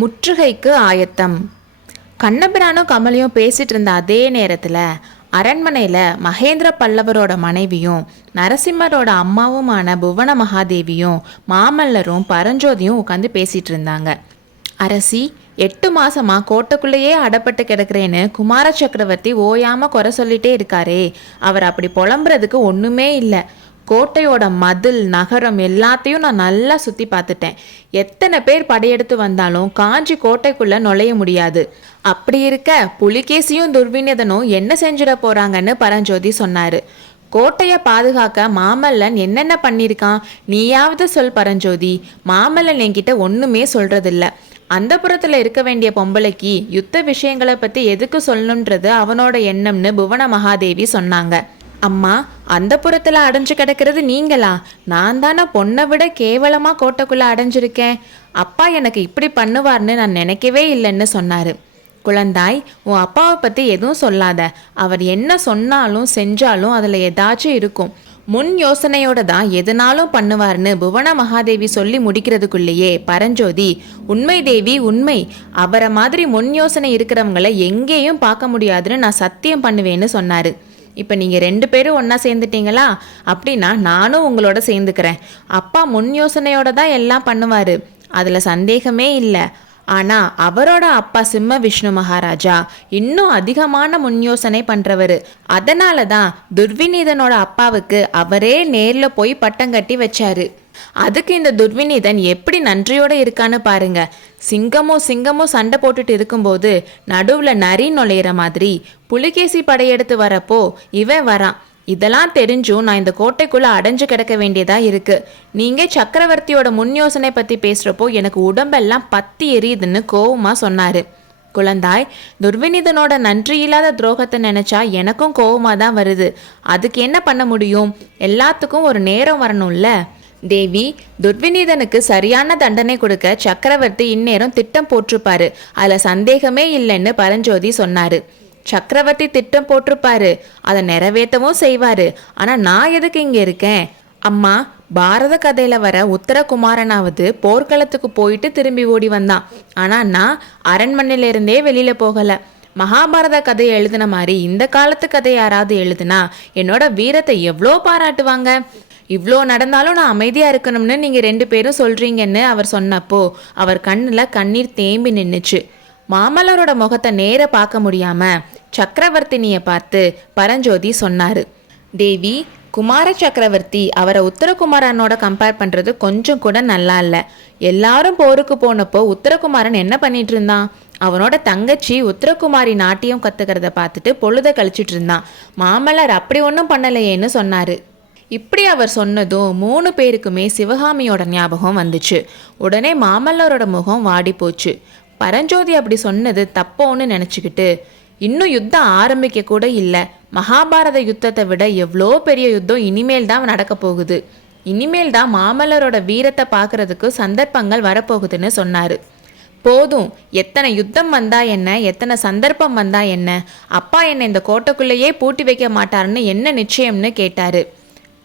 முற்றுகைக்கு ஆயத்தம். கண்ணபிரானும் கமலியும் பேசிட்டு இருந்த அதே நேரத்தில் அரண்மனையில் மகேந்திர பல்லவரோட மனைவியும் நரசிம்மரோட அம்மாவுமான புவன மகாதேவியும் மாமல்லரும் பரஞ்சோதியும் உட்காந்து பேசிட்டு இருந்தாங்க. அரசி, 8 மாசமா கோட்டைக்குள்ளேயே அடப்பட்டு கிடக்கிறேன்னு குமார சக்கரவர்த்தி ஓயாம குறை சொல்லிட்டே இருக்காரே, அவர் அப்படி புலம்புறதுக்கு ஒண்ணுமே இல்லை. கோட்டையோட மதில் நகரம் எல்லாத்தையும் நான் நல்லா சுற்றி பார்த்துட்டேன். எத்தனை பேர் படையெடுத்து வந்தாலும் காஞ்சி கோட்டைக்குள்ளே நுழைய முடியாது. அப்படி இருக்க புலிகேசியும் துர்வினிதனும் என்ன செஞ்சிட போகிறாங்கன்னு பரஞ்சோதி சொன்னார். கோட்டையை பாதுகாக்க மாமல்லன் என்னென்ன பண்ணியிருக்கான், நீயாவது சொல் பரஞ்சோதி. மாமல்லன் என்கிட்ட ஒன்றுமே சொல்கிறதில்ல. அந்த புறத்தில் இருக்க வேண்டிய பொம்பளைக்கு யுத்த விஷயங்களை பற்றி எதுக்கு சொல்லணுன்றது அவனோட எண்ணம்னு புவன மகாதேவி சொன்னாங்க. அம்மா, அந்த புறத்தில் அடைஞ்சு கிடக்கிறது நீங்களா? நான் தானே பொண்ணை விட கேவலமாக கோட்டைக்குள்ளே அடைஞ்சிருக்கேன். அப்பா எனக்கு இப்படி பண்ணுவார்னு நான் நினைக்கவே இல்லைன்னு சொன்னார். குழந்தாய், உன் அப்பாவை பற்றி எதுவும் சொல்லாத. அவர் என்ன சொன்னாலும் செஞ்சாலும் அதில் ஏதாச்சும் இருக்கும். முன் யோசனையோட தான் எதுனாலும் பண்ணுவார்னு புவன மகாதேவி சொல்லி முடிக்கிறதுக்குள்ளேயே பரஞ்சோதி, உண்மை தேவி உண்மை, அவரை மாதிரி முன் யோசனை இருக்கிறவங்கள எங்கேயும் பார்க்க முடியாதுன்னு நான் சத்தியம் பண்ணுவேன்னு சொன்னார். இப்போ நீங்கள் 2 பேரும் ஒன்றா சேர்ந்துட்டீங்களா? அப்படின்னா நானும் உங்களோட சேர்ந்துக்கிறேன். அப்பா முன் யோசனையோட தான் எல்லாம் பண்ணுவார், அதில் சந்தேகமே இல்லை. ஆனால் அவரோட அப்பா சிம்ம விஷ்ணு மகாராஜா இன்னும் அதிகமான முன் யோசனை பண்ணுறவர். அதனால தான் துர்விநீதனோட அப்பாவுக்கு அவரே நேரில் போய் பட்டம் கட்டி வச்சாரு. அதுக்கு இந்த துர்விநீதன் எப்படி நன்றியோடு இருக்கான்னு பாருங்க. சிங்கமும் சண்டை போட்டுட்டு இருக்கும்போது நடுவில் நரி நுழையிற மாதிரி புலிகேசி படையெடுத்து வரப்போ இவன் வரான். இதெல்லாம் தெரிஞ்சும் நான் இந்த கோட்டைக்குள்ளே அடைஞ்சு கிடக்க வேண்டியதா இருக்கு. நீங்கள் சக்கரவர்த்தியோட முன் யோசனை பற்றி பேசுகிறப்போ எனக்கு உடம்பெல்லாம் பத்தி எரியுதுன்னு கோவமா சொன்னார். குழந்தாய், துர்விநீதனோட நன்றி இல்லாத துரோகத்தை நினச்சா எனக்கும் கோவமாக தான் வருது. அதுக்கு என்ன பண்ண முடியும்? எல்லாத்துக்கும் ஒரு நேரம் வரணும்ல. தேவி, துர்விநீதனுக்கு சரியான தண்டனை கொடுக்க சக்கரவர்த்தி இந்நேரம் திட்டம் போட்டிருப்பாரு, அதில் சந்தேகமே இல்லைன்னு பரஞ்சோதி சொன்னார். சக்கரவர்த்தி திட்டம் போட்டிருப்பாரு, அதை நிறைவேற்றவும் செய்வாரு. ஆனால் நான் எதுக்கு இங்கே இருக்கேன்? அம்மா, பாரத கதையில் வர உத்தரகுமாரனாவது போர்க்களத்துக்கு போயிட்டு திரும்பி ஓடி வந்தான். ஆனால் நான் அரண்மனையிலிருந்தே வெளியில் போகலை. மகாபாரத கதையை எழுதின மாதிரி இந்த காலத்து கதை யாராவது எழுதுனா என்னோட வீரத்தை எவ்வளோ பாராட்டுவாங்க. இவ்வளோ நடந்தாலும் நான் அமைதியாக இருக்கணும்னு நீங்கள் 2 பேரும் சொல்கிறீங்கன்னு அவர் சொன்னப்போ அவர் கண்ணில் கண்ணீர் தேம்பி நின்றுச்சு. மாமல்லரோட முகத்தை நேர பார்க்க முடியாமல் சக்கரவர்த்தினியை பார்த்து பரஞ்சோதி சொன்னார். தேவி, குமார சக்கரவர்த்தி அவரை உத்தரகுமாரனோட கம்பேர் பண்ணுறது கொஞ்சம் கூட நல்லா இல்லை. எல்லாரும் போருக்கு போனப்போ உத்தரகுமாரன் என்ன பண்ணிட்டு இருந்தான்? அவனோட தங்கச்சி உத்தரகுமாரி நாட்டியம் கற்றுக்கிறத பார்த்துட்டு பொழுத கழிச்சிட்டு இருந்தான். மாமல்லர் அப்படி ஒன்றும் பண்ணலையேன்னு சொன்னார். இப்படி அவர் சொன்னதும் 3 பேருக்குமே சிவகாமியோட ஞாபகம் வந்துச்சு. உடனே மாமல்லரோட முகம் வாடி போச்சு. பரஞ்சோதி அப்படி சொன்னது தப்போன்னு நினச்சிக்கிட்டு, இன்னும் யுத்தம் ஆரம்பிக்க கூட இல்லை, மகாபாரத யுத்தத்தை விட எவ்வளோ பெரிய யுத்தம் இனிமேல் தான் நடக்க போகுது. இனிமேல் தான் மாமல்லரோட வீரத்தை பார்க்கறதுக்கு சந்தர்ப்பங்கள் வரப்போகுதுன்னு சொன்னார். போதும், எத்தனை யுத்தம் வந்தா என்ன, எத்தனை சந்தர்ப்பம் வந்தா என்ன, அப்பா என்னை இந்த கோட்டைக்குள்ளேயே பூட்டி வைக்க மாட்டாருன்னு என்ன நிச்சயம்னு கேட்டார்.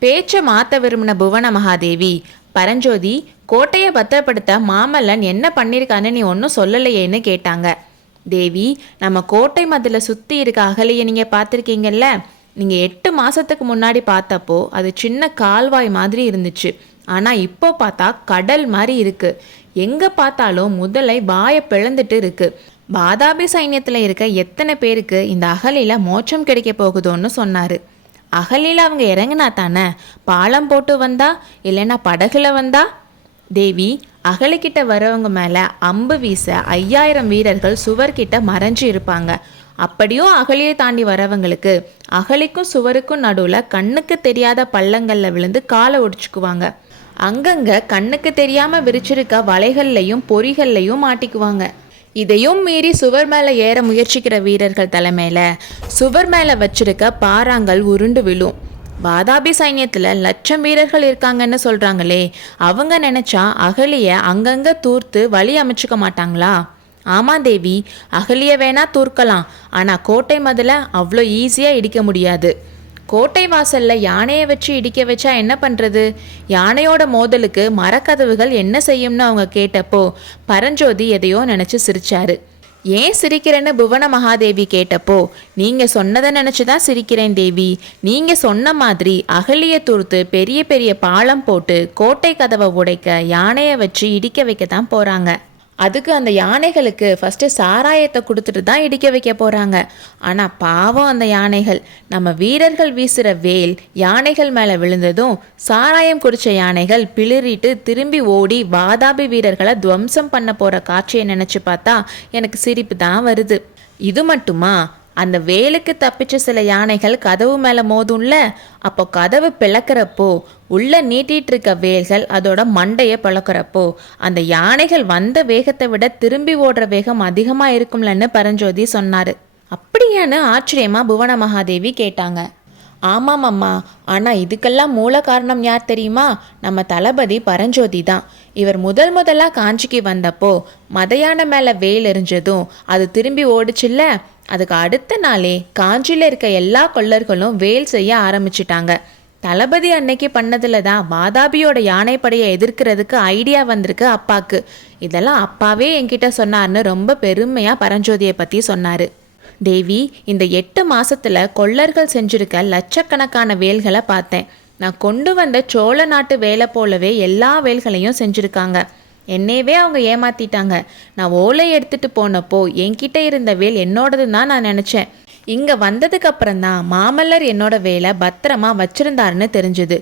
பேச்சை மாற்ற விரும்பின புவன மகாதேவி, பரஞ்சோதி, கோட்டையை பத்திரப்படுத்த மாமல்லன் என்ன பண்ணியிருக்கான்னு நீ ஒன்றும் சொல்லலையேன்னு கேட்டாங்க. தேவி, நம்ம கோட்டை மதில சுற்றி இருக்க அகலியை நீங்கள் பார்த்துருக்கீங்கல்ல? நீங்கள் 8 மாதத்துக்கு முன்னாடி பார்த்தப்போ அது சின்ன கால்வாய் மாதிரி இருந்துச்சு. ஆனால் இப்போ பார்த்தா கடல் மாதிரி இருக்குது. எங்கே பார்த்தாலும் முதலை வாயை பிளந்துட்டு இருக்கு. வாதாபி சைன்யத்தில் இருக்க எத்தனை பேருக்கு இந்த அகலியில் மோட்சம் கிடைக்க போகுதோன்னு சொன்னார். அகலியில் அவங்க இறங்கினா தானே பாலம் போட்டு வந்தா, இல்லைன்னா படகுல வந்தா? தேவி, அகலிக்கிட்ட வரவங்க மேலே அம்பு வீச 5000 வீரர்கள் சுவர்கிட்ட மறைஞ்சு இருப்பாங்க. அப்படியும் அகலியை தாண்டி வரவங்களுக்கு அகலிக்கும் சுவருக்கும் நடுவில் கண்ணுக்கு தெரியாத பள்ளங்களில் விழுந்து காலை ஒடிச்சுக்குவாங்க. அங்கங்கே கண்ணுக்கு தெரியாமல் விரிச்சிருக்க வலைகள்லையும் பொறிகள்லையும் மாட்டிக்குவாங்க. இதையும் மீறி சுவர் மேலே ஏற முயற்சிக்கிற வீரர்கள் தலைமையில் சுவர் மேலே வச்சிருக்க பாறாங்கள் உருண்டு விழும். வாதாபி சைன்யத்தில் 1,00,000 வீரர்கள் இருக்காங்கன்னு சொல்கிறாங்களே, அவங்க நினச்சா அகலியை அங்கங்கே தூர்த்து வழி அமைச்சுக்க மாட்டாங்களா? ஆமாம் தேவி, அகலியை வேணா தூர்க்கலாம், ஆனால் கோட்டை மதில அவ்வளோ ஈஸியாக இடிக்க முடியாது. கோட்டை வாசல்ல யானையை வச்சு இடிக்க வச்சா என்ன பண்றது? யானையோட மோதலுக்கு மரக்கதவுகள் என்ன செய்யும்னு அவங்க கேட்டப்போ பரஞ்சோதி எதையோ நினைச்சு சிரிச்சாரு. ஏன் சிரிக்கிறேன்னு புவன மகாதேவி கேட்டப்போ, நீங்க சொன்னதை நினைச்சுதான் சிரிக்கிறேன் தேவி. நீங்க சொன்ன மாதிரி அகழிய தூர்த்து பெரிய பெரிய பாலம் போட்டு கோட்டை கதவை உடைக்க யானையை வச்சு இடிக்க வைக்க தான் போறாங்க. அதுக்கு அந்த யானைகளுக்கு ஃபஸ்ட்டு சாராயத்தை கொடுத்துட்டு தான் இடிக்க வைக்க போகிறாங்க. ஆனால் பாவம் அந்த யானைகள், நம்ம வீரர்கள் வீசுகிற வேல் யானைகள் மேலே விழுந்ததும் சாராயம் குடித்த யானைகள் பிளிறிட்டு திரும்பி ஓடி வாதாபி வீரர்களை துவம்சம் பண்ண போகிற காட்சியை நினச்சி பார்த்தா எனக்கு சிரிப்பு தான் வருது. இது மட்டுமா, அந்த வேலுக்கு தப்பிச்ச சில யானைகள் கதவு மேலே மோதும்ல, அப்போ கதவு பிளக்கிறப்போ உள்ள நீட்டிட்டு இருக்க வேல்கள் அதோட மண்டையை பிளக்கிறப்போ அந்த யானைகள் வந்த வேகத்தை விட திரும்பி ஓடுற வேகம் அதிகமாக இருக்கும்லன்னு பரஞ்சோதி சொன்னார். அப்படியான்னு ஆச்சரியமா புவன மகாதேவி கேட்டாங்க. ஆமாம் அம்மா, ஆனால் இதுக்கெல்லாம் மூல காரணம் யார் தெரியுமா? நம்ம தளபதி பரஞ்சோதி தான். இவர் முதலாக காஞ்சிக்கு வந்தப்போ மதையான மேலே வேல் எறிஞ்சதும் அது திரும்பி ஓடிச்சுல்ல, அதுக்கு அடுத்த நாளே காஞ்சியில் இருக்க எல்லா கொள்ளர்களும் வேல் செய்ய ஆரம்பிச்சிட்டாங்க. தளபதி அன்னைக்கு பண்ணதில் தான் வாதாபியோட யானைப்படையை எதிர்க்கிறதுக்கு ஐடியா வந்திருக்கு அப்பாவுக்கு. இதெல்லாம் அப்பாவே என்கிட்ட சொன்னார்னு ரொம்ப பெருமையாக பரஞ்சோதியை பற்றி சொன்னார். தேவி, இந்த 8 மாசத்துல கொள்ளர்கள் செஞ்சிருக்க லட்சக்கணக்கான வேல்களை பார்த்தேன். நான் கொண்டு வந்த சோழ நாட்டு வேலை போலவே எல்லா வேல்களையும் செஞ்சுருக்காங்க. என்னையவே அவங்க ஏமாத்திட்டாங்க. நான் ஓலை எடுத்துட்டு போனப்போ என்கிட்ட இருந்த வேல் என்னோடது தான் நான் நினச்சேன். இங்கே வந்ததுக்கு அப்புறம்தான் மாமல்லர் என்னோட வேலை பத்திரமா வச்சிருந்தாருன்னு தெரிஞ்சுது.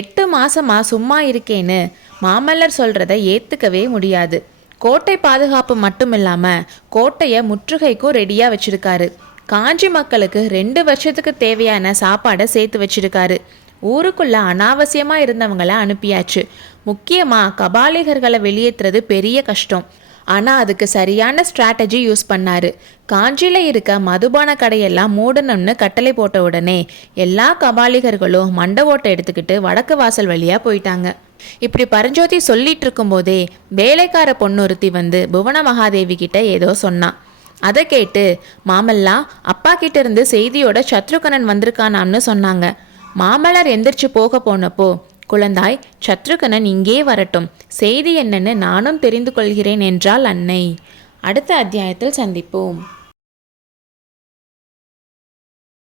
8 மாசமா சும்மா இருக்கேன்னு மாமல்லர் சொல்றதை ஏற்றுக்கவே முடியாது. கோட்டை பாதுகாப்பு மட்டும் இல்லாமல் கோட்டையை முற்றுகைக்கும் ரெடியாக வச்சுருக்காரு. காஞ்சி மக்களுக்கு 2 வருஷத்துக்கு தேவையான சாப்பாடை சேர்த்து வச்சுருக்காரு. ஊருக்குள்ளே அனாவசியமாக இருந்தவங்களை அனுப்பியாச்சு. முக்கியமாக கபாலிகர்களை வெளியேற்றுறது பெரிய கஷ்டம். ஆனால் அதுக்கு சரியான ஸ்ட்ராட்டஜி யூஸ் பண்ணார். காஞ்சியில் இருக்க மதுபான கடையெல்லாம் மூடணும்னு கட்டளை போட்ட உடனே எல்லா கபாலிகர்களும் மண்டை ஓட்டை எடுத்துக்கிட்டு வடக்கு வாசல் வழியாக போயிட்டாங்க. இப்படி பரஞ்சோதி சொல்லிட்டு இருக்கும்போதே வேலைக்கார பொண்ணுறுத்தி வந்து புவன மகாதேவி கிட்ட ஏதோ சொன்னான். அதை கேட்டு மாமல்லா, அப்பா கிட்ட இருந்து செய்தியோட சத்ருகனன் வந்திருக்கானாம்னு சொன்னாங்க. மாமல்லர் எந்திரிச்சு போக போனப்போ, குழந்தாய், சத்ருகனன் இங்கே வரட்டும், செய்தி என்னன்னு நானும் தெரிந்து கொள்கிறேன் என்றாள் அன்னை. அடுத்த அத்தியாயத்தில் சந்திப்போம்.